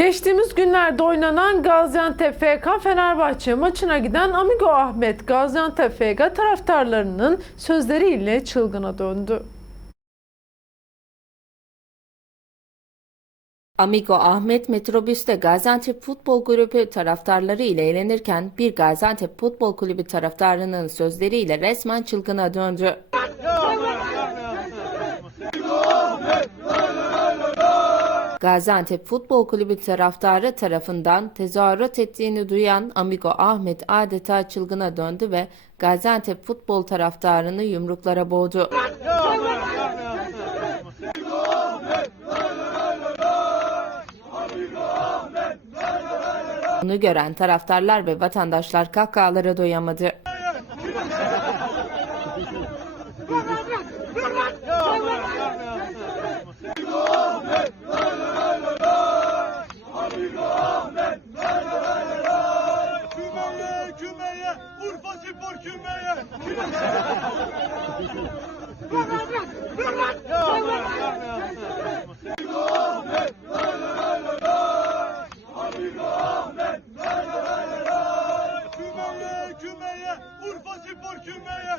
Geçtiğimiz günlerde oynanan Gaziantep FK Fenerbahçe maçına giden Amigo Ahmet Gaziantep FK taraftarlarının sözleriyle çılgına döndü. Amigo Ahmet metrobüste Gaziantep Futbol Kulübü taraftarları ile eğlenirken bir Gaziantep Futbol Kulübü taraftarının sözleriyle resmen çılgına döndü. Gaziantep Futbol Kulübü taraftarı tarafından tezahürat ettiğini duyan Amigo Ahmet adeta çılgına döndü ve Gaziantep futbol taraftarını yumruklara boğdu. Bunu gören taraftarlar ve vatandaşlar kahkahalara doyamadı. Kümeye, kümeye, Urfa Spor kümeye. Kümeye, kümeye, Urfa Spor kümeye.